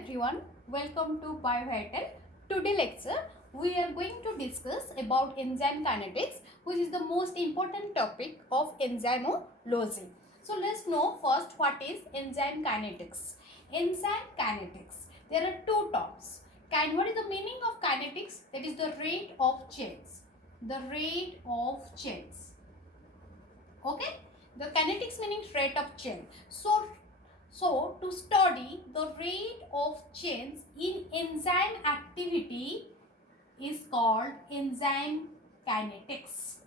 everyone, welcome to BioVital. Today lecture we are going to discuss about enzyme kinetics, which is the most important topic of enzymology. So let's know first what is enzyme kinetics. Enzyme kinetics, there are two terms. What is the meaning of kinetics? That is the rate of change. The rate of change. Okay? The kinetics meaning rate of change. So to study the rate of change in enzyme activity is called enzyme kinetics.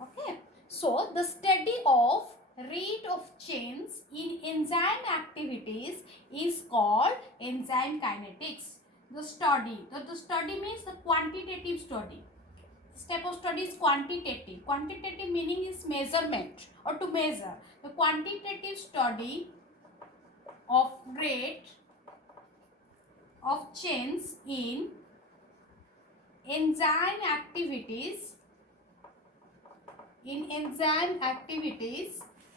Okay. So the study of rate of change in enzyme activities is called enzyme kinetics. The study means the quantitative study. Step of study is quantitative. Quantitative meaning is measurement or to measure. The quantitative study of rate of change in enzyme activities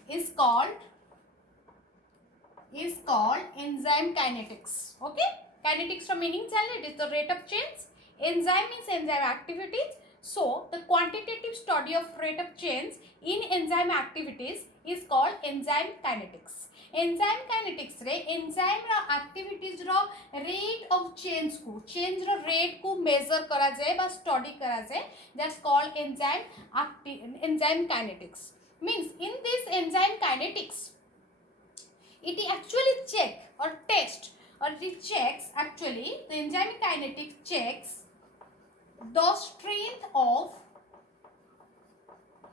is called enzyme kinetics. Okay, kinetics from meaning it is the rate of change. Enzyme means enzyme activities. So the quantitative study of rate of change in enzyme activities is called enzyme kinetics. Enzyme kinetics रे enzyme रा activities रा rate of change रा rate को measure करा जाए बा study करा जाए, that's called enzyme kinetics. Means in this enzyme kinetics it actually check or test or it checks actually the enzyme kinetics checks the strength of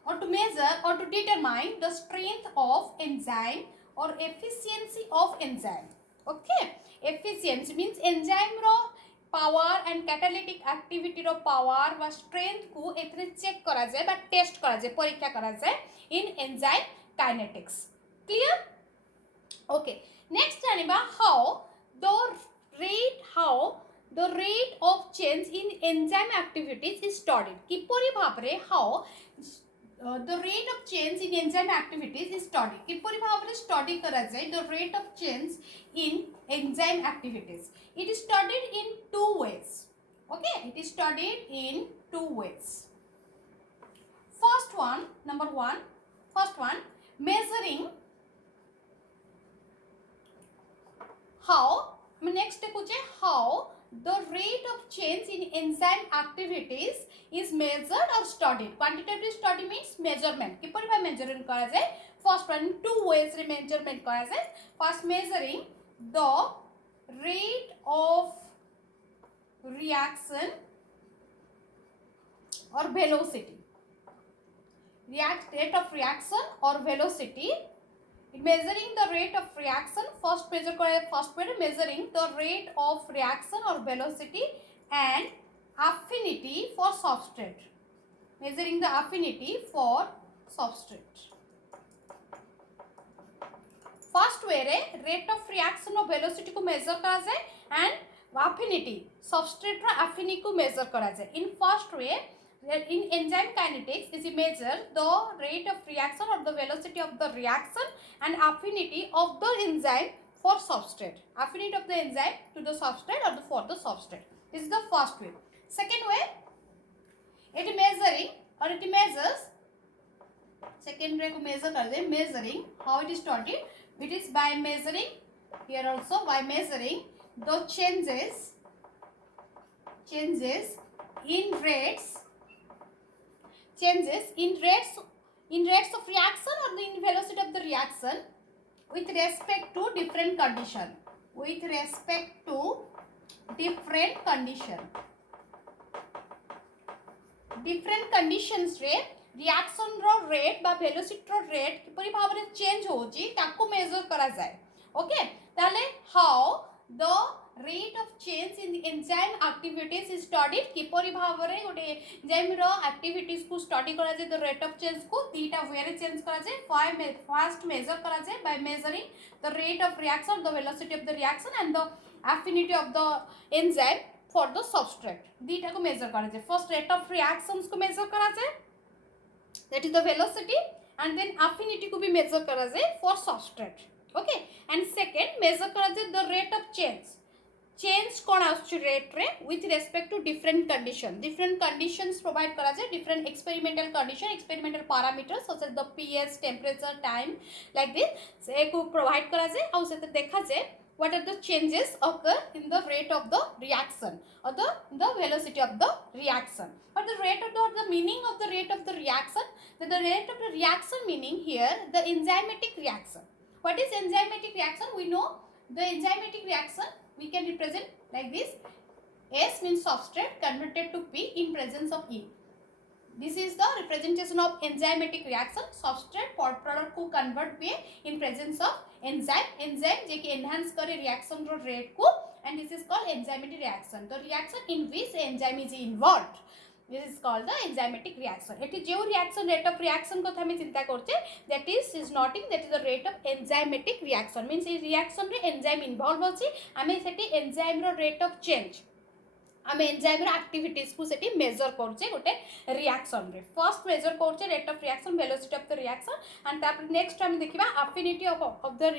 or to measure or to determine the strength of enzyme or efficiency of enzyme. Okay, efficiency means enzyme ro power and catalytic activity ro power व strength को एथरे check करा जाए बा test करा जाए परीक्षा करा जाए in enzyme kinetics. Clear? Okay, next जानिबा how the rate of change in enzyme activities is studied. किपरि भाबरे how the rate of change in enzyme activities is studied. किपरि भाबरे study करा जाए the rate of change in enzyme activities. It is studied in two ways. Okay, it is studied in two ways. First one, measuring how. Next how the rate of change in enzyme activities is measured or studied. Quantitative study means measurement. किपरि भाबे measurement करा जाए? First one, two ways रे measurement करा जाए. First, measuring the rate of reaction or velocity. Rate of reaction or velocity. Measuring the rate of reaction, first measuring the rate of reaction or velocity and affinity for substrate. Measuring the affinity for substrate. First way rate of reaction or velocity को measure करा जाए and affinity substrate रा affinity को measure करा जाए. In first way, in enzyme kinetics is measure the rate of reaction or the velocity of the reaction and affinity of the enzyme for substrate. Affinity of the enzyme to the substrate or for the substrate. This is the first way. Second way, it measuring or it measures. Second way को measure कर दे. Measuring how it is studied. It is by measuring here also by measuring the changes in rates. Changes in rates of reaction or in velocity of the reaction with respect to different condition. With respect to different condition. Different conditions रे reaction रो rate बा velocity रो rate किपरि भाबरे change होची ताको measure करा जाए. Okay, ताले how the rate of change in the enzyme activities is studied. किपरि भाबरे गोटे enzyme रो activities को study करा जाए the rate of change को दीटा way रे change करा जाए. First measure करा जाए by measuring the rate of reaction, the velocity of the reaction and the affinity of the enzyme for the substrate. दीटा को measure करा जाए. First rate of reactions को measure करा जाए, that is the velocity, and then affinity को भी measure करा जाए for substrate. Okay and second measure करा जाए द रेट ऑफ चेंज कौन आसुछि रेट रे with respect to different conditions provide करा जाए different experimental condition experimental parameters such as the pH temperature time like this से को प्रोवाइड करा जाए और से देखा जाए what are the changes occur in the rate of the reaction or the velocity of the reaction or the rate of the meaning of the rate of the reaction. The rate of the reaction meaning here the enzymatic reaction. What is enzymatic reaction? We know the enzymatic reaction we can represent like this. S means substrate converted to P in presence of E. This is the representation of enzymatic reaction. Substrate product को convert हुए in presence of enzyme जे कि enhance करे reaction रो rate को and this is called enzymatic reaction. The reaction in which enzyme is involved. This is called the enzymatic reaction. Eighty जो reaction rate of reaction को हमें चिंता करते that is noting that is the rate of enzymatic reaction means ये reaction रे enzyme involved होची हमें सेटी enzyme रो rate of change आम एंजाइम एक्टिविटीज को सेटी मेजर करछे गोटे रिएक्शन रे फर्स्ट मेजर करछे rate of reaction velocity of the reaction and तापर नेक्स्ट हम देखिबा affinity of the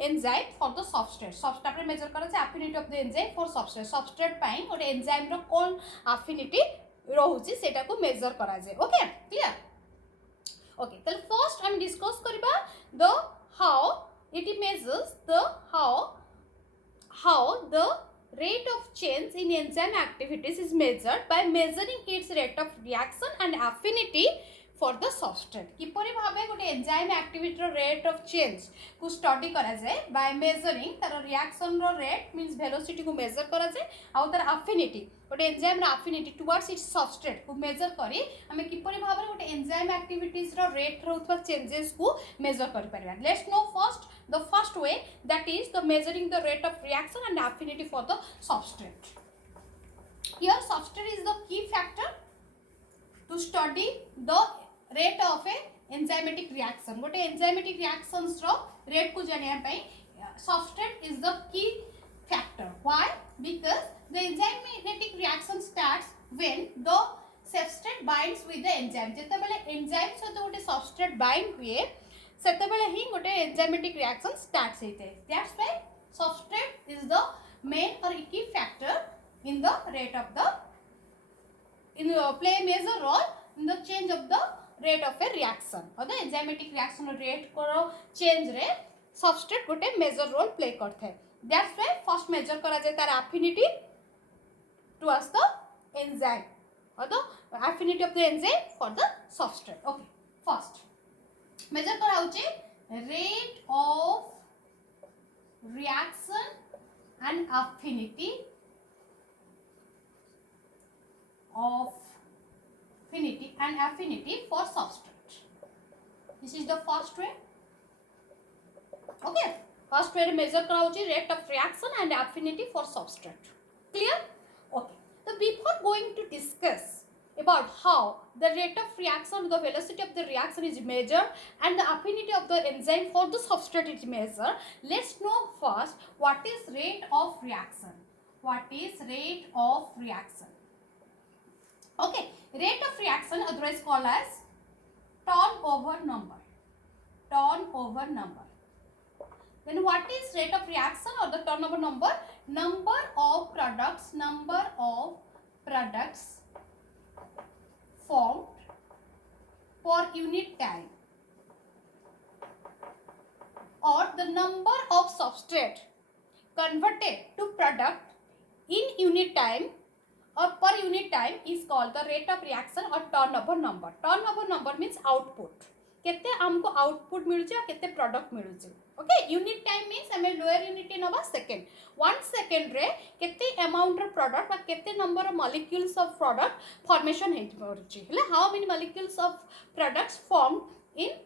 enzyme for the substrate substrate रे मेजर करछे affinity of the enzyme for substrate substrate पई गोटे एंजाइम रो कोन एफिनिटी रहउची सेटा को मेजर करा जाय ओके क्लियर ओके तले फर्स्ट हम डिस्कस करबा the how it measures the how the rate of change in enzyme activities is measured by measuring its rate of reaction and affinity for the substrate. किपरि भाबे गोटे enzyme activity रो rate of change को study करा जाए by measuring तार reaction रो rate means velocity को मेजर करा जाए आ तार एफिनिटी गोटे एंजाइम रो एफिनिटी टुवर्ड्स इट्स सबस्ट्रेट को मेजर करी हमें किपरि भाबे गोटे एंजाइम एक्टिविटीज रो रेट रहउतबा चेंजेस को मेजर करि परिबा let's know first the first way that is the measuring the rate of reaction and affinity for the substrate. Here substrate is the key factor to study the rate of a enzymatic reaction. Gote enzymatic reactions ro rate को जानिया पई substrate is the key factor. Why? Because the enzymatic reaction starts when the substrate binds with the enzyme. जेते बेले enzyme सहित गोटे substrate bind हुए सेतेबेले ही गोटे एंजाइमेटिक रिएक्शन स्टार्ट होइते that's why substrate is the main or key factor in the rate of the in play major role in the change of the rate of a reaction or the enzymatic reaction rate को change रे substrate गोटे major role play करथे that's why first measure करा जाय तार affinity towards the enzyme or the affinity of the enzyme for the substrate okay first measure करा होचे rate of reaction and affinity for substrate. This is the first way. Okay, first way measure करा होचे rate of reaction and affinity for substrate. Clear? Okay. So before going to discuss about how the rate of reaction, the velocity of the reaction is measured and the affinity of the enzyme for the substrate is measured, let's know first what is rate of reaction. What is rate of reaction? Okay, rate of reaction otherwise called as turnover number. Turnover number. Then what is rate of reaction or the turnover number? Number of products formed per unit time or the number of substrate converted to product in unit time or per unit time is called the rate of reaction or turnover number. Turnover number means output. केते हमको output मिलुचे और केते product मिलुचे okay unit time means हमें lower unit नबा second 1 second रे केते अमाउंट ऑफ प्रोडक्ट बा केते number of molecules of product formation हे परछि हले how many molecules of products form in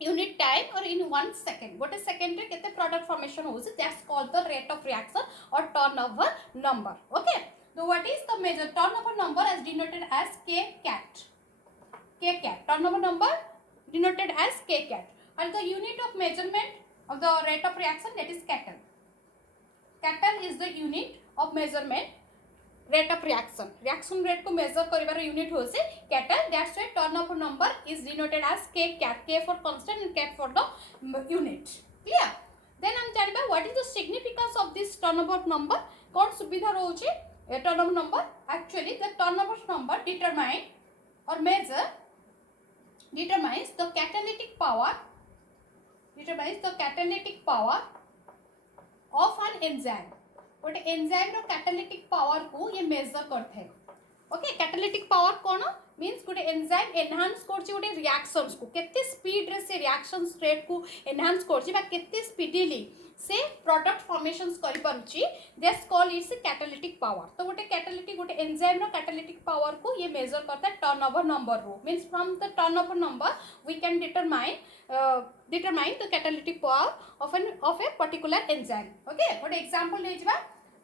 unit time और इन 1 सेकंड गोटे सेकंड रे केते प्रोडक्ट फॉर्मेशन होउछि that's called the rate of reaction और turnover number okay so what is the measure turnover number as denoted as k cat turnover number denoted as k cat and the unit of measurement of the rate of reaction that is Catal. Catal is the unit of measurement rate of reaction rate को measure करिवार unit होसे Catal that's why turnover number is denoted as k cat k for constant and cat for the unit clear Then हम जानबा what is the significance of this turnover number. कौन सुविधा रोचे turnover number. Actually the turnover number determines the catalytic power of an enzyme. गोटे enzyme रो catalytic power को ये major करथे. Okay catalytic power कोन means गोटे एंजाइम एनहांस करछि गोटे रिएक्शंस को केते स्पीड रे से रिएक्शंस रेट को एनहांस करछि बा केते स्पीडीली से प्रोडक्ट फॉर्मेशंस करि पारुछि. That's called its catalytic power. तो गोटे एंजाइम रो कैटालिटिक पावर को ये मेजर करता है टर्नओवर नंबर रो. Means from the turnover number we can determine the catalytic power of a particular enzyme. Okay, what example ले जबा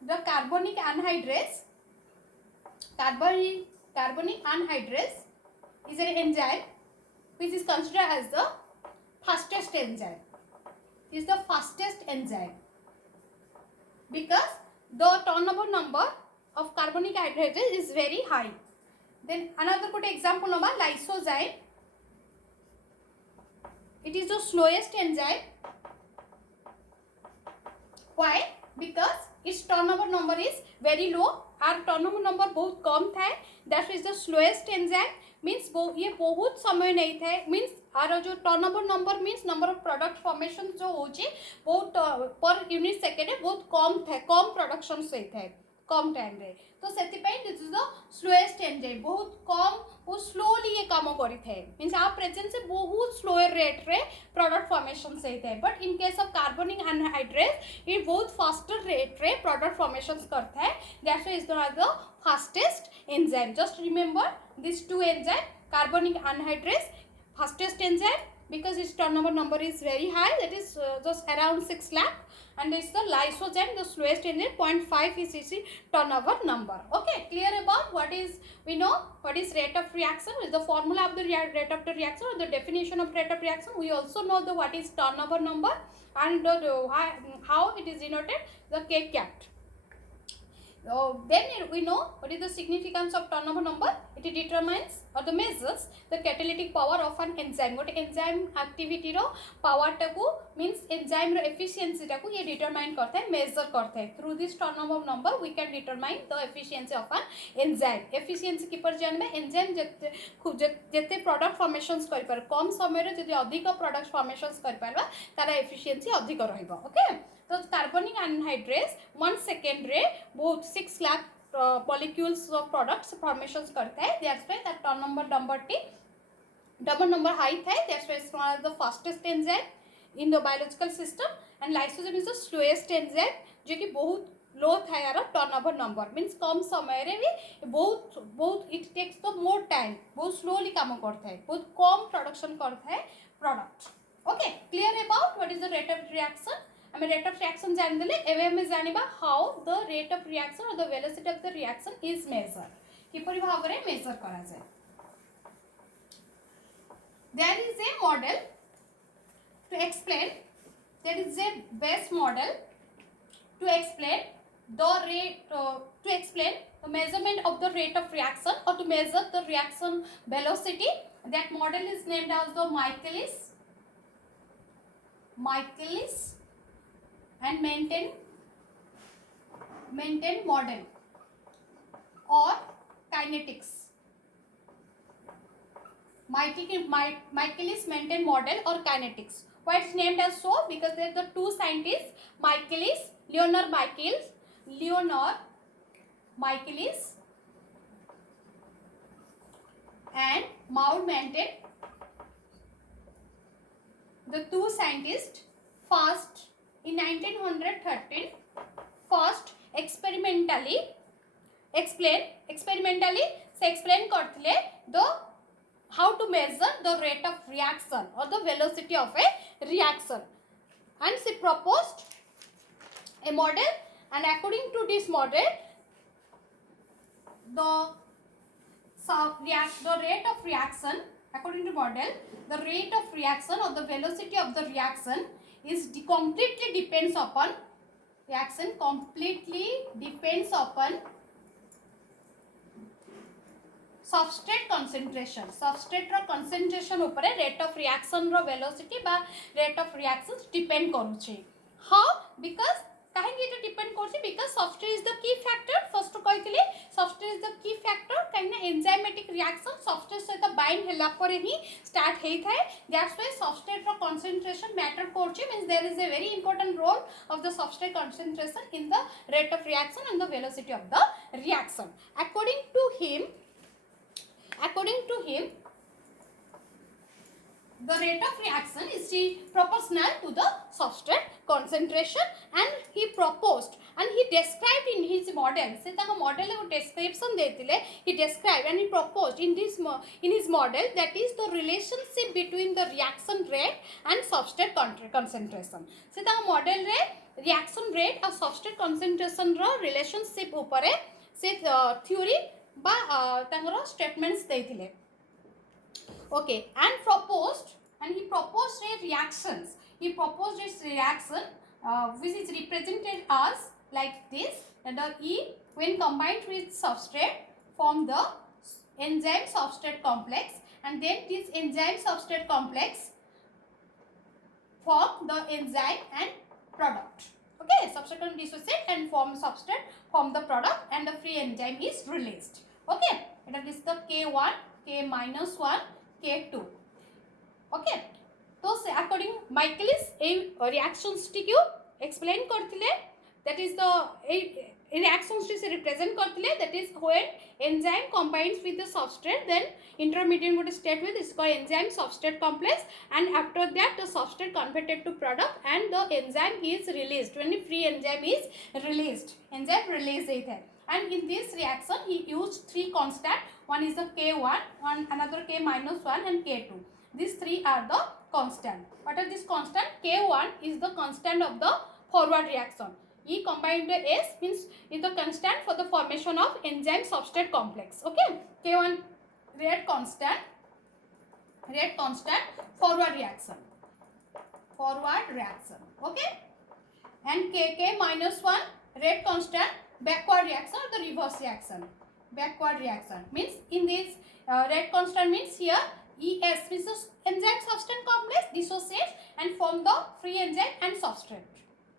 the carbonic anhydrase is an enzyme which is considered as the fastest enzyme. It is the fastest enzyme because the turnover number of carbonic anhydrase is very high. Then another good example noma lysozyme. It is the slowest enzyme. Why? Because its turnover number is very low. Our turnover number बहुत कम था. That is the slowest enzyme. Means ये बहुत समय नहीं था. Means are जो turnover number means number of product formation जो होची बहुत per unit second बहुत कम था. कम production से था. कम टाइम रे. तो सेति पई this is the slowest enzyme. बहुत कम वो स्लोली ये काम करी थे. मींस आ प्रेजेंस से बहुत स्लोअर रेट रे प्रोडक्ट फॉर्मेशन से थे. But in case of carbonic anhydrase ये बहुत फास्टर रेट रे प्रोडक्ट फॉर्मेशंस करता है. That's why is the fastest enzyme. Just remember this two enzyme. Carbonic anhydrase fastest enzyme because its turnover number is very high, that is just around 6 lakh, and it's the lysozyme, the slowest enzyme, 0.5 is its turnover number. Okay, clear about what is, we know what is rate of reaction, is the formula of the rate of the reaction or the definition of rate of reaction. We also know the what is turnover number and how it is denoted, the K cat. Then we know what is the significance of turnover number. It determines or the measures the catalytic power of an enzyme. What enzyme activity रो power टाकू means enzyme रो efficiency टाकू ये determine करता है, measure करता है. Through this turnover number we can determine the efficiency of an enzyme. Efficiency की पर जानबे enzyme जते product formations करि पार कम समय रे जदि अधिक product formations करि पारबा तारा efficiency अधिक रहइबो. Okay, तो कार्बनिक एनहाइड्रेस 1 सेकेंड रे बहुत 6 lakh molecules of products formations करता है. That's why that turnover number high था. That's why it's one of the fastest enzyme in the biological system. And lysozyme is the slowest enzyme जो कि बहुत लो था यार turnover number. Means कम समय रे भी बहुत it takes the more time. बहुत slowly काम करता है. बहुत कम production करता है product. Okay, clear about what is the rate of reaction? हमें rate of reaction जान देले. एवे हमें जानिबा how the rate of reaction or the velocity of the reaction is measured. किपरि भाबरे measure करा जाय. There is a model to explain. There is a base model to explain the rate to explain the measurement of the rate of reaction or to measure the reaction velocity. That model is named as the Michaelis and Menten model or kinetics. Michaelis Menten model or kinetics. Why it's named as so? Because there are the two scientists, Leonard Michaelis and Maud Menten. The two scientists first in 1913 first experimentally से explain करथिले the how to measure the rate of reaction or the velocity of a reaction, and she proposed a model, and according to this model the rate of reaction, according to model the rate of reaction or the velocity of the reaction is completely depends upon substrate concentration. Substrate row concentration ऊपर rate of reaction row velocity बा rate of reactions depend करूछे. how? Because kahinki it depend korchi, because substrate is the key factor. First कहथिले substrate is the key factor, kaina enzymatic reaction substrate सहित bind hela pore hi start hei thai. That's why substrate ro concentration matter korchi, means there is a very important role of the substrate concentration in the rate of reaction and the velocity of the reaction. According to him, the rate of reaction is proportional to the substrate concentration, and he proposed and he described in his model. Se tanga model e description deytile, he described and he proposed in his model, that is the relationship between the reaction rate and substrate concentration. Se tanga model re reaction rate और substrate concentration रो relationship उपरे से theory बा तांगर statements ଦେଇଥିଲେ. Okay, and he proposed a reactions. He proposed its reaction which is represented as like this, and the E when combined with substrate form the enzyme substrate complex, and then this enzyme substrate complex form the enzyme and product. Okay, substrate dissociate and form substrate, form the product, and the free enzyme is released. Okay, that is the K1, K minus 1, K2. Okay, तो से according Michaelis reactions टिक्यू explain करथिले, that is the reactions से represent करथिले, that is when enzyme combines with the substrate, then intermediate would state with is called enzyme substrate complex, and after that the substrate converted to product and the enzyme is released. When the free enzyme is released, enzyme release it है. And in this reaction he used three constant. One is the K1, another K minus 1, and K2. These three are the constant. What are these constant? K1 is the constant of the forward reaction. E combined with S means is the constant for the formation of enzyme substrate complex. Okay, K1 rate constant, forward reaction. Okay, and K minus 1 rate constant, backward reaction or the reverse reaction. Backward reaction means in this rate constant means here ES means enzyme substrate complex dissociates and form the free enzyme and substrate.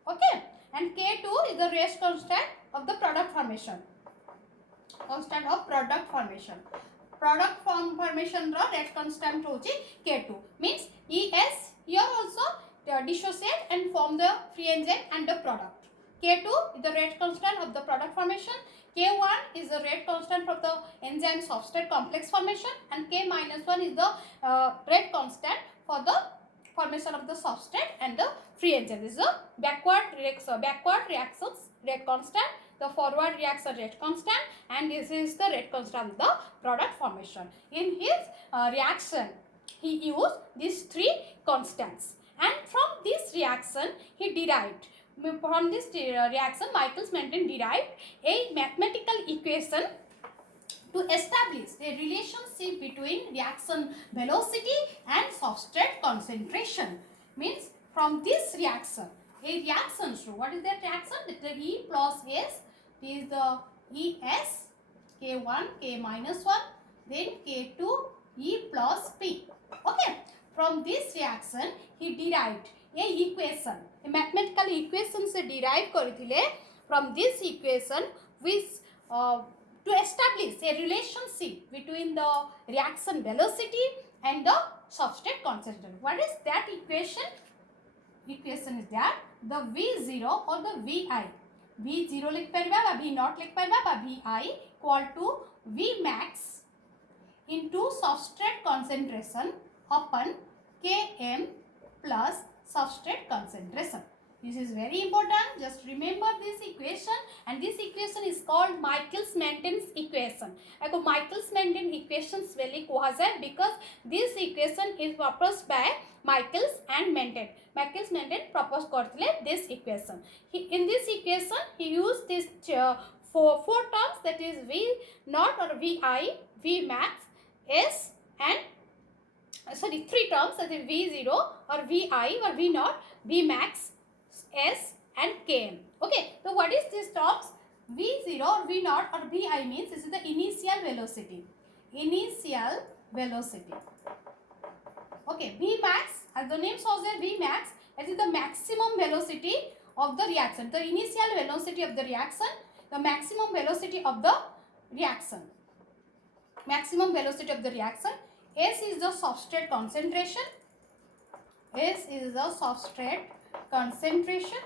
Okay, and K2 is the rate constant of the product formation. Product formation ro rate constant hochi K2, means ES here also dissociate and form the free enzyme and the product. K2 is the rate constant of the product formation. K1 is the rate constant for the enzyme substrate complex formation, and K minus 1 is the rate constant for the formation of the substrate and the free enzyme. This is the backward reactions rate constant, the forward reaction rate constant, and this is the rate constant of the product formation. In his reaction, he used these three constants, and from this reaction he derived. From this reaction, Michaelis Menten derived a mathematical equation to establish a relationship between reaction velocity and substrate concentration. Means from this reaction, a reaction show. What is that reaction? That is E plus S. This is the ES, K1, K minus 1, then K2, E plus P. Okay. From this reaction, he derived a equation, a mathematical equation से derive करथिले. From this equation which to establish a relationship between the reaction velocity and the substrate concentration. What is that equation? Equation is that the V0 or the VI, V0 लिख पाइबा बा V0 लिख पाइबा बा VI equal to V max into substrate concentration upon Km plus substrate concentration. This is very important. Just remember this equation, and this equation is called Michaelis Menten equation. Aiko Michaelis Menten equations veli kuha jay because this equation is proposed by Michaelis and Menten. Michaelis Menten proposed korthile this equation. In this equation he used this four terms, that is V naught or Vi, V max, S, and three terms, that is V0 or Vi or V0, V max, S, and Km. Okay, so what is these terms? V0 or V0 or Vi means this is the initial velocity. Okay, V max, as the name shows there, V max That is the maximum velocity of the reaction. The initial velocity of the reaction, the maximum velocity of the reaction. Maximum velocity of the reaction. S is the substrate concentration. S is the substrate concentration,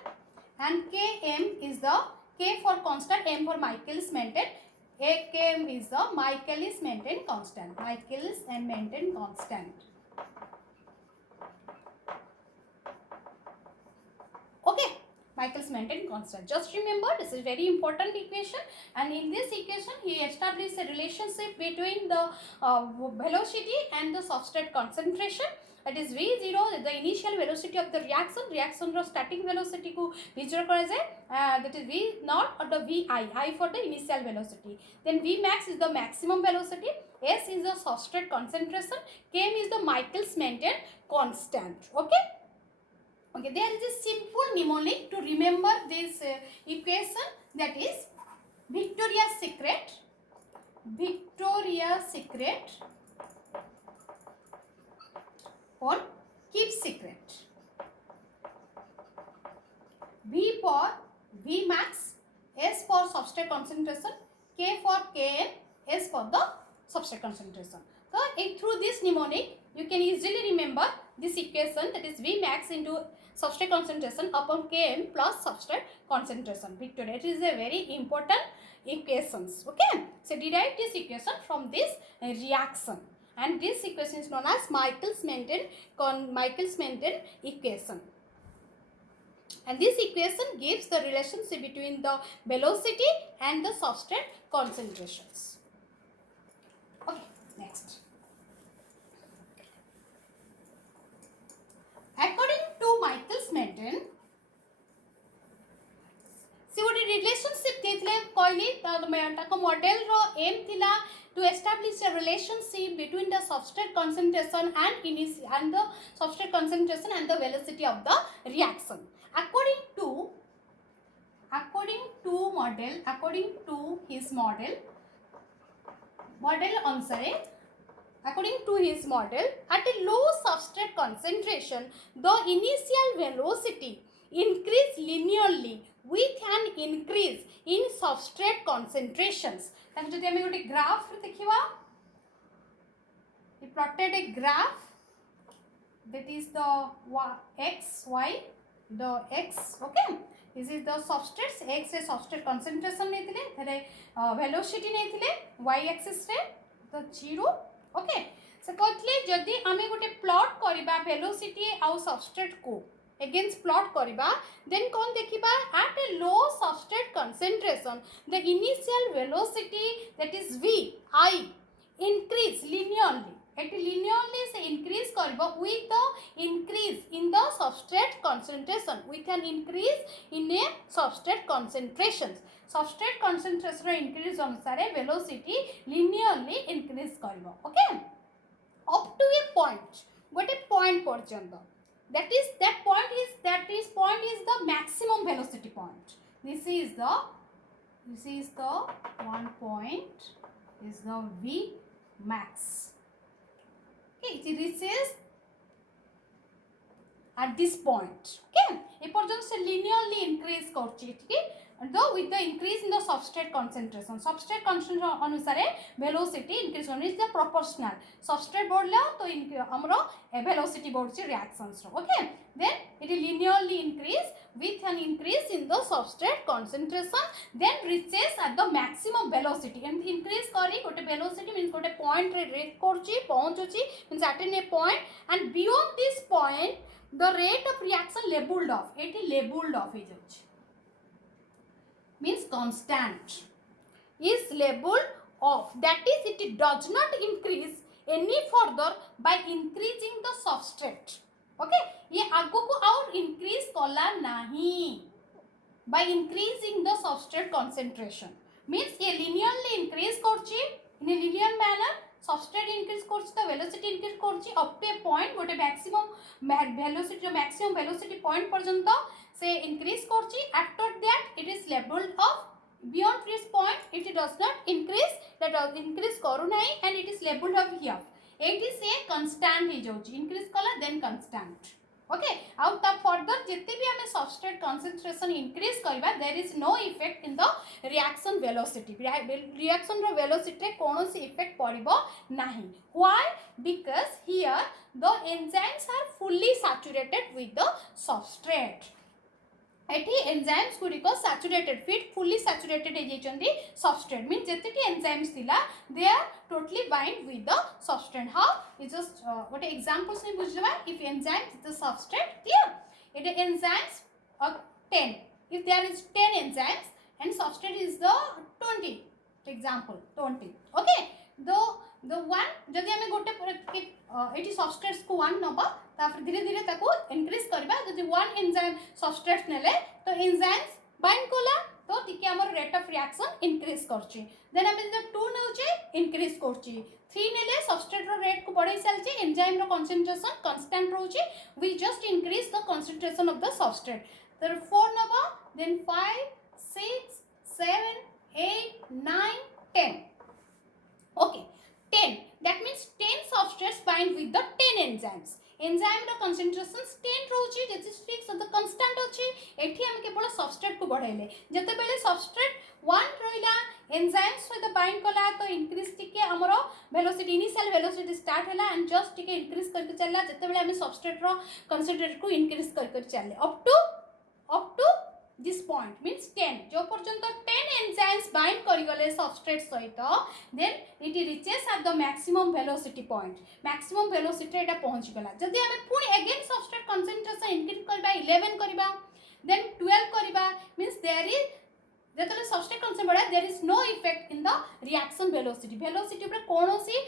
and Km is the K for constant, M for Michaelis Menten. Km is the Michaelis Menten constant. Michaelis and Menten constant. Okay, Michaelis Menten constant. Just remember, this is very important equation, and in this equation he established a relationship between the velocity and the substrate concentration. That is V0, the initial velocity of the reaction. Reaction ro starting velocity को measure करा जाए. That is V0 or the Vi. I for the initial velocity. Then V max is the maximum velocity. S is the substrate concentration. Km is the Michaelis Menten constant. Okay. Okay, there is a simple mnemonic to remember this equation, that is Victoria's Secret. Victoria's Secret or keep secret. V for V max, S for substrate concentration, K for Km, S for the substrate concentration. So through this mnemonic you can easily remember this equation, that is V max into substrate concentration upon Km plus substrate concentration. Victoria, it is a very important equations. Okay, so derive this equation from this reaction, and this equation is known as Michaelis Menten equation. And this equation gives the relationship between the velocity and the substrate concentrations. Okay, next. According to Michaelis Menten, see what relationship ଦେଇଥିଲେ କହିଲି ତାଙ୍କ model ର aim ଥିଲା to establish a relationship between the substrate concentration and the substrate concentration and the velocity of the reaction. According to his model अनुसारे, according to his model, at a low substrate concentration, the initial velocity increase linearly with an increase in substrate concentrations. ताकि जदि हमें गोटे graph देखिबा, he plotted a graph, that is the x, y, the x. Okay, this is the substrates. X रे substrate concentration नेथिले, थरे velocity नेथिले, y axis रे the 0. Okay, से कहले जदि हमें गोटे प्लॉट करिबा velocity आउ substrate को against plot kariba, then kon dekhiba, at a low substrate concentration the initial velocity, that is V I, increase linearly. It linearly se increase kariba with the increase in the substrate concentration, with an increase in a substrate concentrations. Substrate concentration increase anusare velocity linearly increase kariba. Okay, up to a point, gote point porjanta. That point is the maximum velocity point. This is the one point, is the V max. Okay, it reaches at this point. Okay, a portion se linearly increase करची, ठीक है, though with the increase in the substrate concentration अनुसारे velocity increase is the proportional. Substrate बढ़ला तो हमरो velocity बढ़ची reactions row. Okay, then it linearly increase with an increase in the substrate concentration, then reaches at the maximum velocity. And increase करी गोटे velocity means गोटे point रे rate करची पहुंचुची, means at a point, and beyond this point the rate of reaction labeled off. It is labeled off is means constant is labeled off. That is, it does not increase any further by increasing the substrate. Okay, ये आगो को और increase कला नहीं by increasing the substrate concentration. Means ये linearly increase करची in a linear manner. Substrate increase करची तो velocity increase करची up to a point, गोटे maximum velocity, जो maximum velocity point पर्यंत से increase करची. After that it is labeled off. Beyond this point it does not increase, that increase करू नहीं, and it is labeled off here. It is a constant ही जाउची, increase कला then constant. Okay आउ ता further जिते भी हमें सबस्ट्रेट कंसंट्रेशन इंक्रीज करबा there is no effect in the reaction velocity reaction रो वेलोसिटी रे कोनोसी इफेक्ट पड़िबो नाही why because here the enzymes are fully saturated with the substrate एठी एंजाइम्स गुडी को सैचुरेटेड फिट फुल्ली सैचुरेटेड हे जेचंदी सबस्ट्रेट मीन जेतेटी एंजाइम्स थिला they are totally bind with the substrate how is just what examples ने बुझवा if enzymes is the substrate clear it enzymes 10 if there is 10 enzymes and substrate is the 20 example 20 okay the one जदि हमें गोटे eighty substrates को 1 नबा तापर धीरे धीरे ताको इंक्रीज करबा जदि 1 एंजाइम सबस्ट्रेट्स नेले तो एंजाइम्स बाइंड कोला तो टिके हमर रेट ऑफ रिएक्शन इंक्रीज करची देन हमें जो 2 नेउचे इंक्रीज करची 3 नेले सबस्ट्रेट रो रेट को बढ़ाई चलची एंजाइम रो कंसंट्रेशन कांस्टेंट रहउची we just increase the concentration of the substrate तर 4 नबा then 5 6 7 8 9 10 okay 10 that means 10 substrates bind with the 10 enzymes enzyme row concentration 10 रहउची that is fixed the constant अछि एठी हम केवल सबस्ट्रेट को बढ़ाइले जते बेले सबस्ट्रेट 1 रहिला enzymes सहित bind कला तो increase टिके हमरो velocity initial velocity start होला and just टिके increase करके चलला जते बेले हम सबस्ट्रेट रो concentrate को increase कर चलले up to this point means 10 जो पर्यंत 10 enzymes bind करि गले सबस्ट्रेट सहित then it reaches at the maximum velocity point maximum velocity एटा पहुंच गला जदि हमें पुनी again substrate concentration increase करबा 11 करबा then 12 करबा means there is जेतले सबस्ट्रेट concentration बढ़ा there is no effect in the reaction velocity ऊपर कोनोसी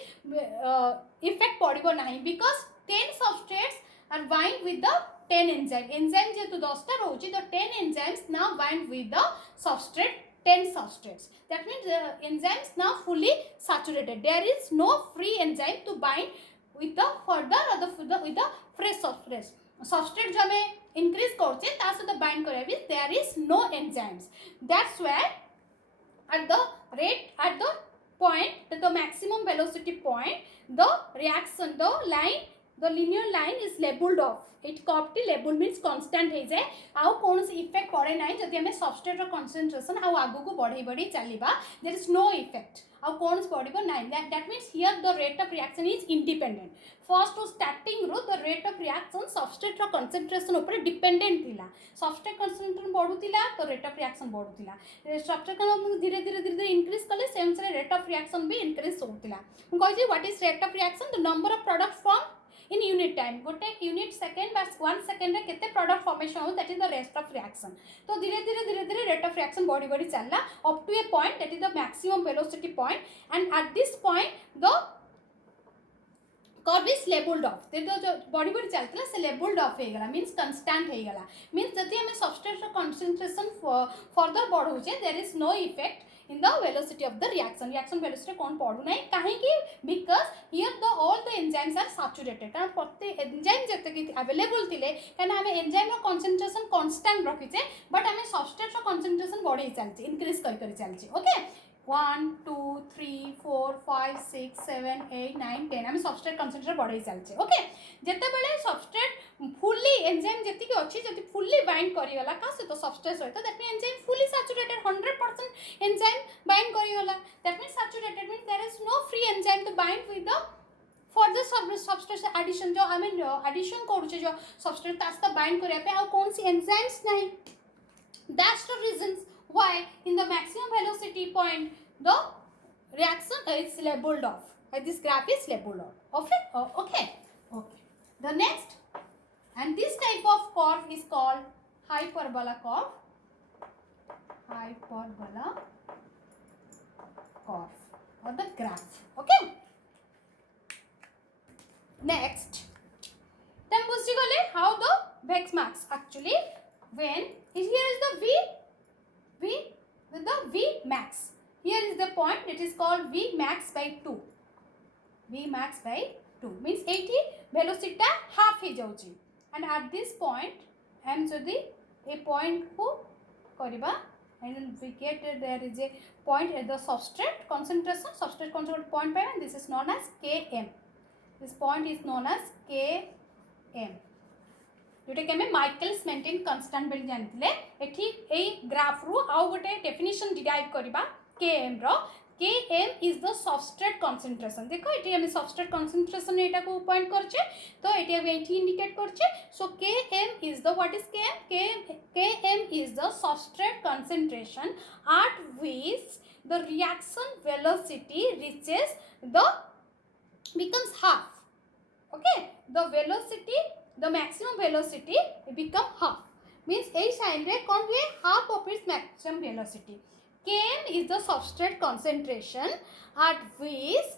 इफेक्ट पड़िबो नाही because 10 substrates are bind with the 10 enzyme जेतु 10 टा रहउची the 10 enzymes now bind with the substrate 10 substrates that means the enzymes now fully saturated there is no free enzyme to bind with the further or with the fresh substrate जो हमें increase करछे ता से bind करे भी there is no enzymes that's why at the point the maximum velocity point the reaction the linear line is labeled off it curve label means constant हे जाए आउ कौन सी इफेक्ट पड़े नाही जदि हमें सबस्ट्रेट रो कंसंट्रेशन आउ आगु को बढ़ी चलीबा देयर इज नो इफेक्ट आउ कौन सी पड़िबो नाही that means here the rate of reaction is independent first to starting रो the rate of reaction substrate रो कंसंट्रेशन ऊपर डिपेंडेंट थिला सबस्ट्रेट कंसंट्रेशन बढ़ुतिला तो रेट ऑफ रिएक्शन बढ़ुतिला सबस्ट्रेट को धीरे धीरे इंक्रीज करले सेम से रेट ऑफ रिएक्शन भी इंक्रीज होतिला हम कहि जे what is rate of reaction the number of product from in unit time गोटे unit second बस 1 second रे केते प्रोडक्ट फॉर्मेशन हो that is the rate of reaction तो धीरे धीरे rate of reaction बढ़ी चलला up to a point that is the maximum velocity point and at this point the curve is labeled off ते जो बढ़ी चलतला से labeled off हे गला means constant हे गला means जति हमें substrate row concentration further बढ़ौचे there is no effect in the velocity of the reaction velocity कौन पड़ू नहीं काहे कि because here the all the enzymes are saturated कारण प्रत्येक एंजाइम जते कि अवेलेबल थिले कारण हमें एंजाइम रो कंसंट्रेशन कांस्टेंट रखिचे बट हमें सबस्ट्रेट रो कंसंट्रेशन बढ़ी चलची इंक्रीज कर चलची ओके 1 2 3 4 5 6 7 8 9 10 हमें सबस्ट्रेट कंसंट्रेशन बढ़ी चलची ओके जते बेले सबस्ट्रेट फुल्ली एंजाइम जति कि अछि जति फुल्ली बाइंड करि गला का से तो सबस्ट्रेट सहित that mean enzyme fully saturated 100% enzyme bind करि गला that mean saturated mean there is no free enzyme to bind with the further substrate addition जो आई मीन एडिशन करूचे जो सबस्ट्रेट तास्ता बाइंड करिया पे आ कौन सी एंजाइम्स नहीं that's the reasons why in the maximum velocity point the reaction is labeled off this graph is labeled off okay the next and this type of curve is called hyperbola curve or the graph okay next then बुझी गले how the Vex marks actually when here is the V with the V max here is the point it is called V max by 2 means 80 velocity ta half he जाउची and at this point and जदि a point को करिबा and we get there is a point at the substrate concentration point by and this is known as Km this point is known as Km जोटा कि हमें माइकेल्स maintain constant बोली जानथिले एठी a graph रु आउ गोटे डेफिनेशन डिराइव करबा Km रो Km is the substrate concentration देखो एठी हमें substrate concentration एटा को पॉइंट करछे तो एठी हम एठी इंडिकेट करछे सो Km is the what is Km is the substrate concentration at which the reaction velocity reaches the becomes half. Okay, the maximum velocity become half means a sign रे कौन हुए half of its maximum velocity. Km is the substrate concentration at which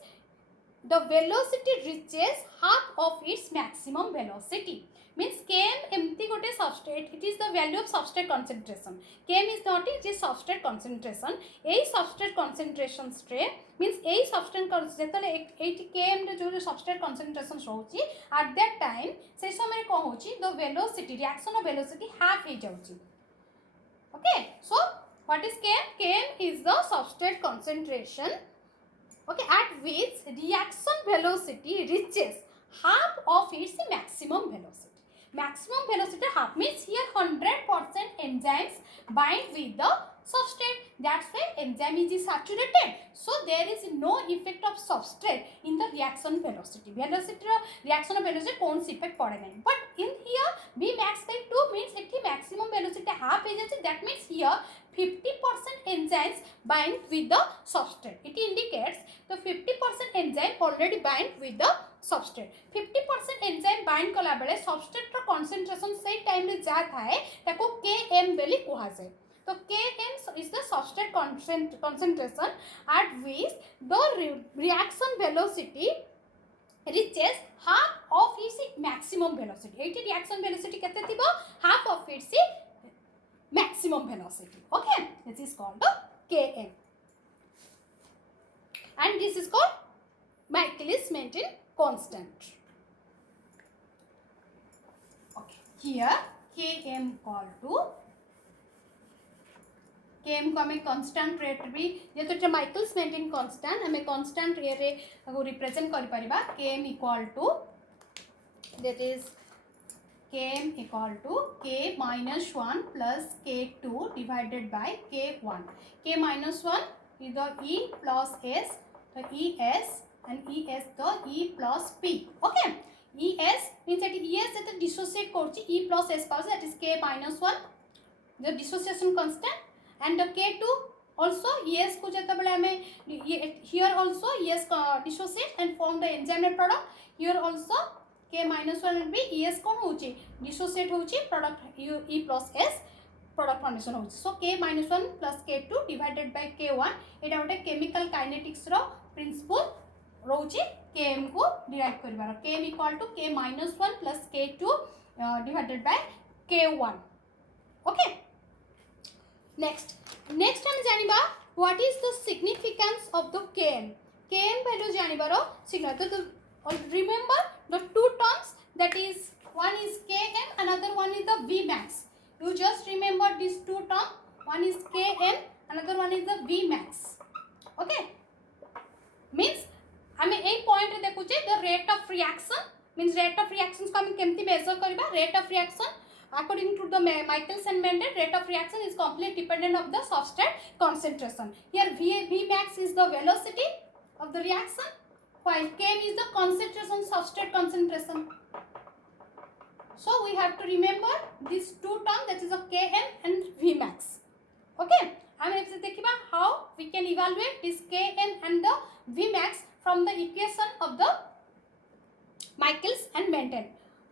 the velocity reaches half of its maximum velocity. Means Km empty gote substrate, it is the value of substrate concentration. Km is not it is substrate concentration. A substrate concentration straight means a substrate concentration Km रे जो substrate concentration होची at that time से समय कौन होची the velocity reaction of velocity half ही जाउची. Okay, so what is Km? Km is the substrate concentration, okay, at which reaction velocity reaches half of its maximum velocity. Maximum velocity half means here 100% enzymes bind with the substrate. That's why enzyme is saturated. So there is no effect of substrate in the reaction velocity. Reaction velocity कौन सी effect पड़े नहीं. But in here B max by 2 means it maximum velocity half है जैसे that means here 50% enzymes bind with the substrate. It indicates the 50% enzyme already bind with the substrate. 50% enzyme bind कला बेले substrate रो concentration से time रे जा थाए ताको Km बेली कुहा जाए. तो Km is the substrate concentration at which the reaction velocity reaches half of its maximum velocity. Eighty reaction velocity केते थिबो half of its maximum velocity. Okay, this is called the Km, and this is called Michaelis Menten constant. Okay, here Km equal to Km को हमें constant rate भी ये तो Michaelis Menten constant हमें constant rate रे को represent कर परिबा Km equal to that is Km equal to K minus 1 plus K2 divided by K1. K minus 1 is the E plus S, the ES, and ES the E plus P. Okay. ES means that ES that dissociate करछि E plus S pass that is K minus 1, the dissociation constant, and the K2 also ES को जता बेले हमें here also ES dissociate and form the enzyme product. Here also K minus 1 will be ES कौन होची dissociate होची product E plus S product formation होची. So K minus 1 plus K2 divided by K1 एटा गोटे chemical kinetics रो principle रोची Km को derive करिबार. Km equal to K minus 1 plus K2 divided by K1. Okay. Next हम जानिबा what is the significance of the Km. Km value जानिबारो significance. तो remember the two terms, that is one is Km, another one is the Vmax. You just remember these two terms, one is Km, another one is the Vmax. Okay, means हमें एक point रे देखुचे the rate of reaction, means rate of reactions को हम केमती measure करिबा. Rate of reaction according to the Michaelis and Menten, rate of reaction is completely dependent of the substrate concentration. Here Vmax is the velocity of the reaction, while Km is the concentration, substrate concentration. So we have to remember these two terms, that is a Km and Vmax. Okay, I will देखिबा how we can evaluate this Km and the Vmax from the equation of the Michaelis and Menten.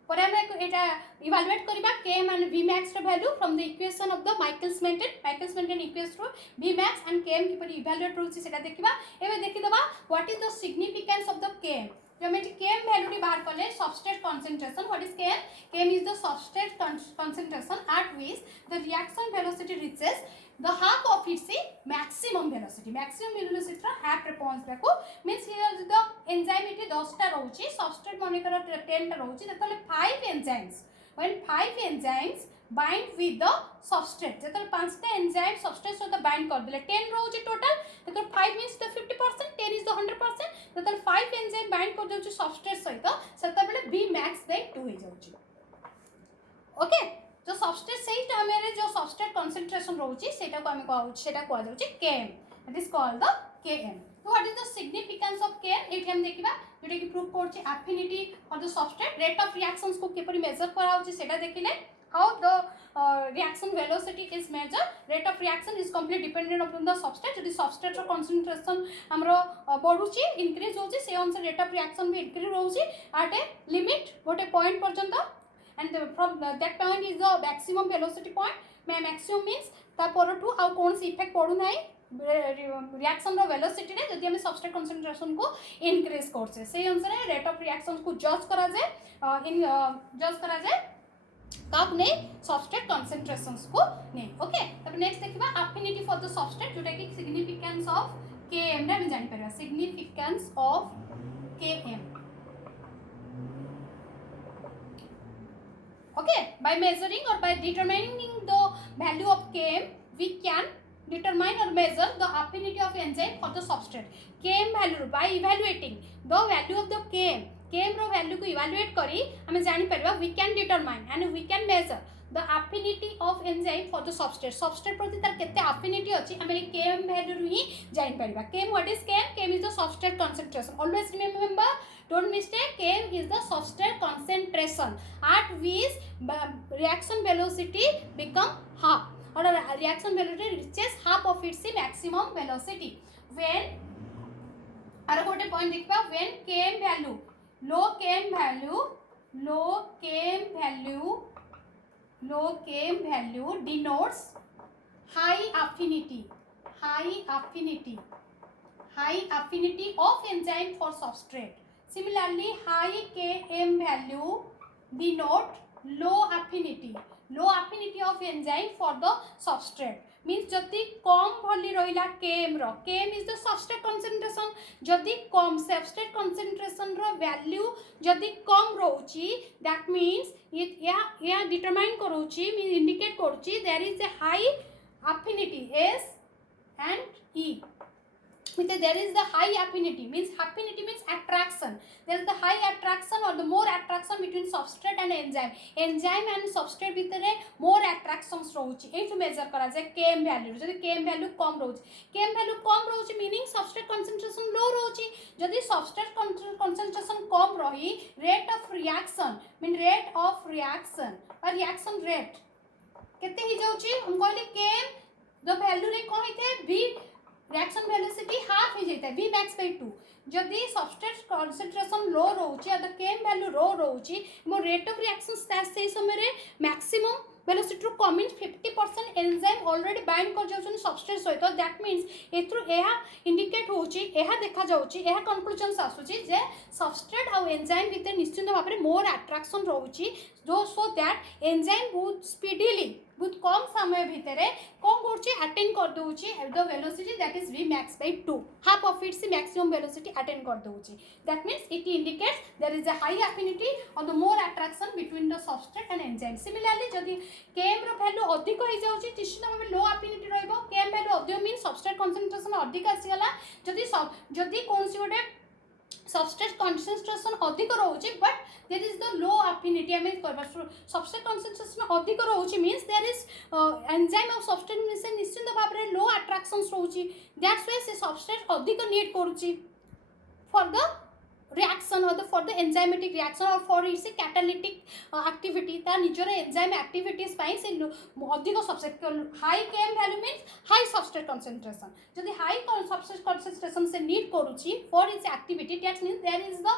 पर हमें एटा evaluate करिबा Km and Vmax ର value from the equation of the Michaelis Menten equation row Vmax and Km किपरि evaluate होछि सेटा देखिबा. एबे देखि दबा what is the significance of the Km. जो हम एटी Km value टी बाहर करले substrate concentration. What is Km? Km is the substrate concentration at which the reaction velocity reaches the half of its maximum velocity. Maximum velocity रा half रे पहुंच देखो means here the enzyme eighty 10 टा रहउची, substrate माने कर 10 टा रहउची. ततले 5 enzymes, when 5 enzymes bind with the substrate, जतले 5 टा enzyme substrate सहित bind कर देले 10 रहउची total, ततले 5 means the 50%, 10 is the 100%, ततले 5 enzyme bind कर देउची substrate सहित, सेता बेले B max by 2 हे जाउची. ओके जो सबस्ट्रेट सही टाइम रे जो सबस्ट्रेट कंसंट्रेशन रहउची सेटा को हम कहउ सेटा को जाउची Km that is called the Km तो what is the significance of Km एठी हम देखिबा जोटा कि प्रूफ करची affinity for the substrate rate of reactions को केपरि मेजर कराउची सेटा देखिले how the reaction velocity is measured rate of reaction is completely dependent upon the substrate जदि substrate रो concentration हमरो बढ़ुची increase होची से अनुसार rate of reaction भी increase होची at a limit गोटे point पर्यंत and from that point is the maximum velocity point maximum means ता परठू आ कोन से इफेक्ट पडु नाही रिएक्शन रो वेलोसिटी रे जदि हम सबस्ट्रेट कंसंट्रेशन को इंक्रीज करसे से अनुसार रेट ऑफ रिएक्शन को जज करा जाए जज करा जाए कब ने सबस्ट्रेट कंसंट्रेशंस को ने ओके तब नेक्स्ट देखिबा एफिनिटी फॉर द सबस्ट्रेट जोटा कि सिग्निफिकेंस ऑफ Km रे हम जानि परबा significance of Km okay by measuring or by determining the value of Km we can determine or measure the affinity of enzyme for the substrate Km value by evaluating the value of the Km रो value को evaluate करी हमें जानि परबा we can determine and we can measure the affinity of enzyme for the substrate प्रति तार केते affinity अछि हमें Km वैल्यू रु ही जानि परबा Km what is Km is the substrate concentration always remember don't mistake Km is the substrate concentration at which reaction velocity become half or reaction velocity reaches half of its maximum velocity when आरो गोटे point देखबा when Km value low Km value denotes high affinity of enzyme for substrate similarly high Km value denote low affinity of enzyme for the substrate means जदि कम भली रहिला Km रो Km is the substrate concentration जदि कम substrate concentration रो value जदि कम रहउची that means या determine करूची means indicate करूची there is a high affinity S and E there is the high affinity means attraction there is the high attraction or the more attraction between substrate and enzyme and substrate भितरे more attractions रहउची एठु major करा जाय Km value जदि Km value कम रहउची meaning substrate concentration low रहउची जदि substrate concentration कम रही rate of reaction rate केते ही जाउची हम कहले Km the value रे कोन हिते V reaction velocity half हो जाता है V max by 2 जदि substrate concentration low रहउची और Km value low रहउची मो rate of reaction से समय रे maximum velocity रो कम means 50% enzyme already bind कर जाउछन substrate सहित that means एथ्रु एहा indicate होउची एहा देखा जाउची एहा conclusions आसुची जे substrate और enzyme भितर निश्चित भाबरे more attraction रहउची so that enzyme बहुत speedily बहुत कम समय भितरे कौन करछि अटेन कर दोउछि the velocity that is v max by 2 half of its maximum velocity attain कर दोउछि that means it indicates there is a high affinity or the more attraction between the substrate and enzyme similarly जदि Km रो value अधिक होई जाउछि निश्चित भाबे लो affinity रहइबो Km value अधिक mean substrate concentration अधिक आसीगला जदि कोनसी गोटे substrate concentration अधिक रहउछि but there is the low affinity I mean substrate concentration अधिक रहउछि means there is enzyme of substrate में निश्चित भाबरे low attractions रहउछि that's why से substrate अधिक need करूछि for the reaction or for the enzymatic reaction or for its catalytic activity ता निजर enzyme activities पाई से अधिक substrate high Km value means high substrate concentration जदि high substrate concentration से need करूची for its activity that means there is the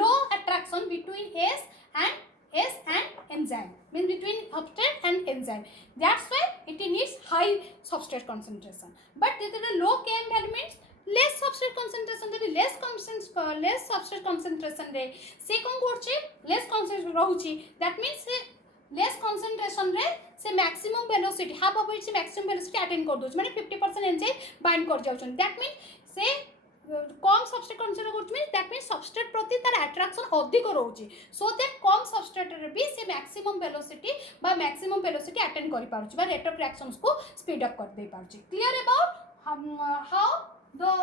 low attraction between S and enzyme means between substrate and enzyme that's why it needs high substrate concentration but there is a low Km value means less substrate concentration जदि less substrate concentration रे से कोन करछि less concentration रहउछि that means से less concentration रे से maximum velocity half of its maximum velocity attain कर दोछ माने 50% enzyme bind कर जाउछन that means से कम substrate concentration करछ means that means substrate प्रति तार attraction अधिक रहउछि so that कम substrate रे भी से maximum velocity attain करि पारुछि बा rate of reactions को speed up कर दे पारुछि clear about how the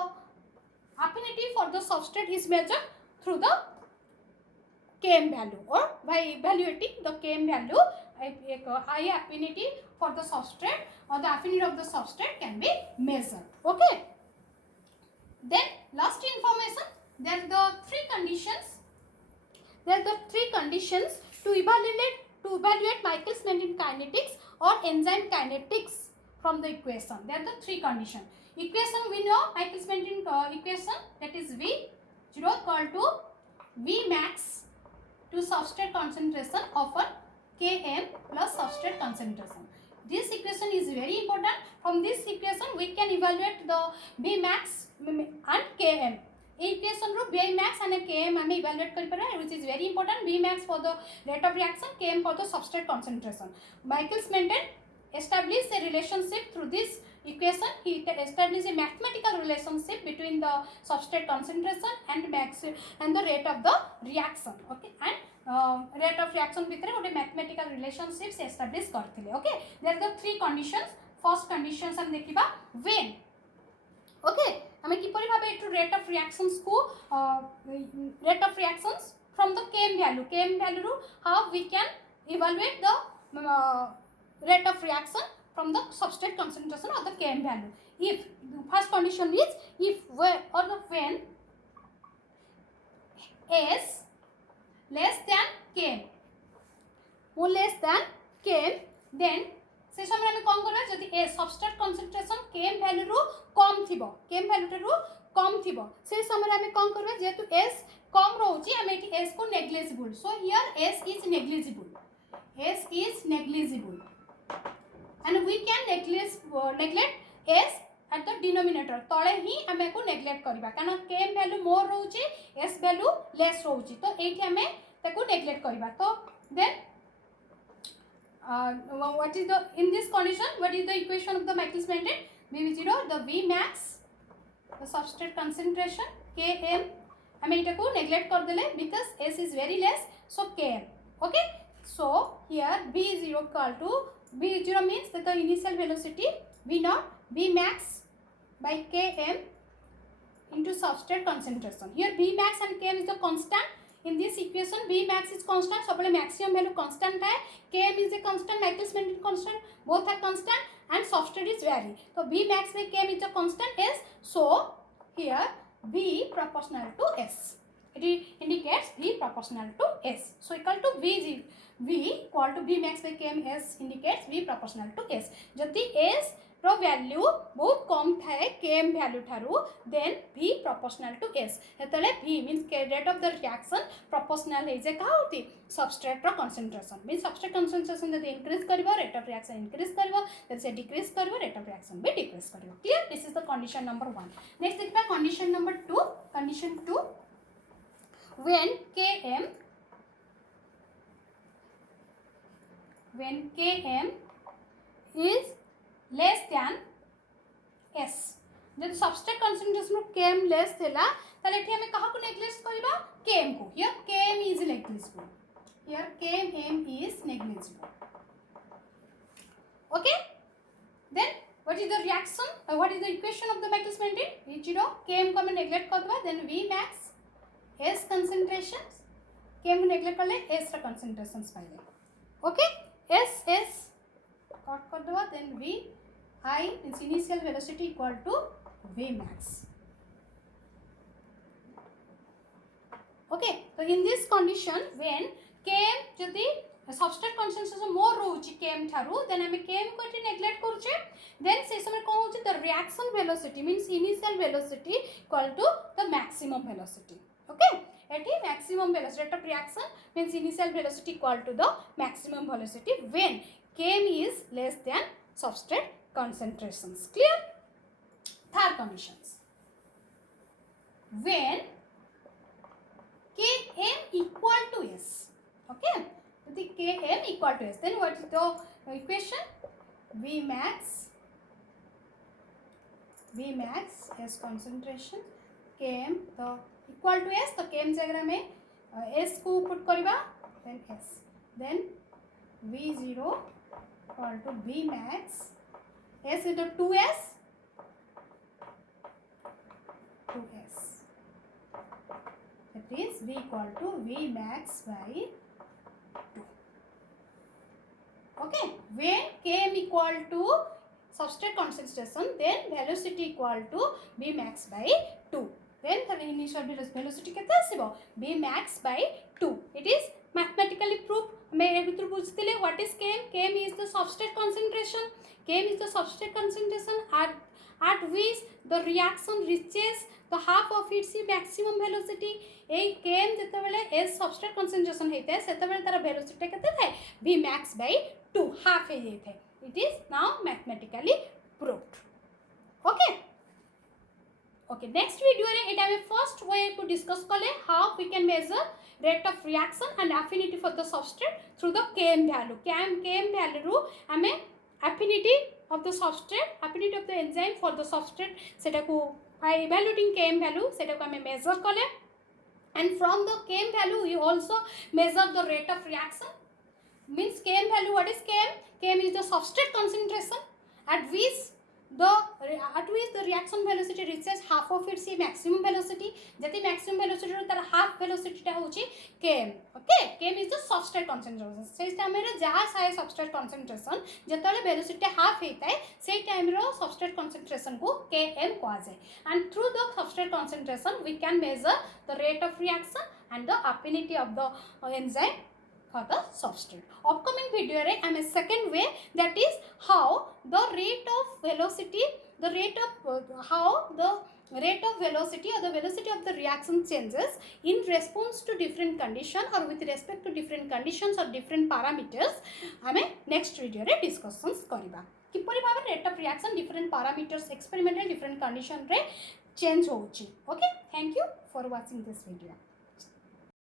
affinity for the substrate is measured through the Km value or by evaluating the Km value high affinity for the substrate, or the affinity of the substrate can be measured. Okay. Then last information, there are the three conditions. There are the three conditions to evaluate Michaelis Menten kinetics or enzyme kinetics from the equation. There are the three conditions. Equation we know, Michaelis Menten equation, that is V0 equal to V max to substrate concentration upon Km plus substrate concentration. This equation is very important. From this equation we can evaluate the V max and Km. Equation ru V max and Km ame evaluate kari pare, which is very important. V max for the rate of reaction, Km for the substrate concentration. Michaelis Menten established a relationship through this equation. He established a mathematical relationship between the substrate concentration and the rate of the reaction. Okay, and rate of reaction भितर गोटे mathematical relationships establish करथिले. Okay, there are the three conditions. First conditions हम देखिबा when. Okay, हमें किपरि भाबे एटू rate of reactions को rate of reactions from the Km value ru how we can evaluate the rate of reaction from the substrate concentration or the Km value. If the first condition is if when S less than Km, more less than Km, then से समय हमें कौन करबा जदि A substrate concentration Km value रू कम थिबो, Km value रू कम थिबो, से समय हमें कौन करबा जेतु S कम रहउची हमें एटी S को negligible. So here S is negligible. S is negligible. And we can neglect S at the denominator. तळे ही हमें को neglect करिबा कारण Km value more रहउची, S value less रहउची, तो एठी हमें ताको neglect करिबा. तो then what is the in this condition, what is the equation of the Michaelis Menten? V0, the V max, the substrate concentration, Km, हमें इटा को neglect कर देले because S is very less, so Km. Okay, so here V0 equal to V0 means that the initial velocity V0, V max by Km into substrate concentration. Here V max and Km is the constant. In this equation V max is constant, so maximum value constant है, Km is a constant, Michaelis Menten constant, both are constant, and substrate is vary. So V max by Km is a constant S, so here V proportional to S. It indicates V proportional to S. So equal to V equal to V max by Km S indicates V proportional to S. जदि S रो value बहुत कम थाए Km value ठारू, then V proportional to S. हेतले V means rate of the reaction proportional है जे कहा होती substrate रो concentration. means substrate concentration जदि increase करिवो rate of reaction increase करिवो, जदि से decrease करिवो rate of reaction भी decrease करिवो. Clear? This is the condition number 1. Next देखिबा condition number 2. Condition 2, when Km is less than S. जब substrate concentration of Km less थेला, ताले एठी हमें कहा को neglect करिबा Km को. Here Km is negligible. Here Km is negligible. Okay? Then what is the reaction? What is the equation of the Michaelis Menten? V0 Km को हमें neglect कर दबा, then V max S concentrations, Km को neglect कर ले S रा concentrations पाइले. Okay? S cut कर दबा, then V I its initial velocity equal to V max. Okay, so in this condition when Km जदि substrate concentration more रहउची Km ठारू, then हमें Km को एठी neglect करूचे, then से समय कोन होची the reaction velocity means initial velocity equal to the maximum velocity. Okay, एठी maximum velocity rate of reaction means initial velocity equal to the maximum velocity when Km is less than substrate concentrations. Clear? Third conditions. When Km equal to S. Okay? So the Km equal to S. Then what is the equation? V max S concentration, Km the equal to S, तो Km जगह में S को put करिबा, then S. Then V0 equal to V max S into 2S. That is V equal to V max by 2. Okay, when km equal to substrate concentration, then velocity equal to B max by 2. Then the initial velocity kete asibo? B max by 2. It is mathematically proved. What is km? Km is the substrate concentration. Km is the substrate concentration at which the reaction reaches the half of its maximum velocity. এই km যেতবেলে S substrate concentration হইতে সেতবেলে তার velocity কেতে থাকে? B max by 2, half হয়ে যাইতে। It is now mathematically proved. Okay. Okay, next video re eta ame first way to discuss kale how we can measure rate of reaction and affinity for the substrate through the km value. Km value ru ame affinity of the substrate, affinity of the enzyme for the substrate seta ku by evaluating km value seta ku ame measure kale, and from the km value we also measure the rate of reaction. Means km value, what is km? Km is the substrate concentration at which the reaction velocity reaches half of its maximum velocity. Jati maximum velocity tar half velocity ta hochi km. Okay, km is the substrate concentration. Sei time re jaha sai substrate concentration jetale velocity half heitai sei time ro substrate concentration ko km koha jay, and through the substrate concentration we can measure the rate of reaction and the affinity of the enzyme for the substrate. Upcoming video re I am a second way, that is how the rate of velocity, the rate of how the rate of velocity or the velocity of the reaction changes in response to different condition or with respect to different conditions or different parameters. आमे next video रे discussions करिबा किपरि भाबे rate of reaction different parameters experimental different condition रे change होउची. Okay, thank you for watching this video.